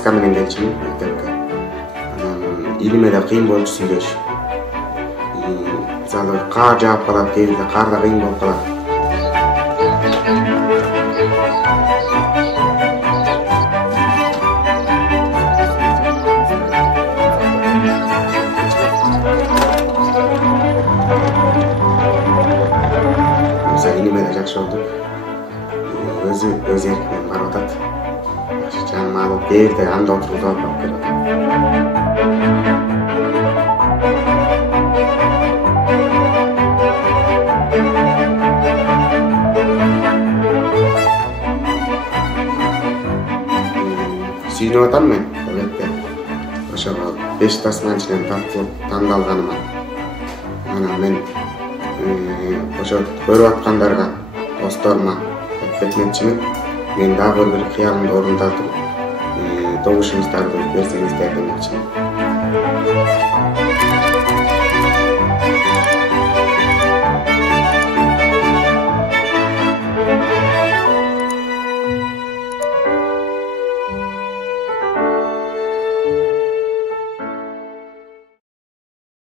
записка менен келчүмүн мектепке. Илиме да кыйын болчу сүйлөш. Мисалы кар жаап калат, кээ бирде кар да кыйын болуп калат. Илиме да жакшы болду. Өз эркинен барып атат. Жаныма алып кээ бирде анда отургузуп алып келип атат. Сүйүнүп атам мен бул этте. Ошого 5 тасман ичинен тандалганыма. Анан мен ошо көрүп аткандарга, досторума айтып кетмекчимин. Мен дагы бир кыялымды орундатып, добушуңуздарды берсеңиздер демекчимин.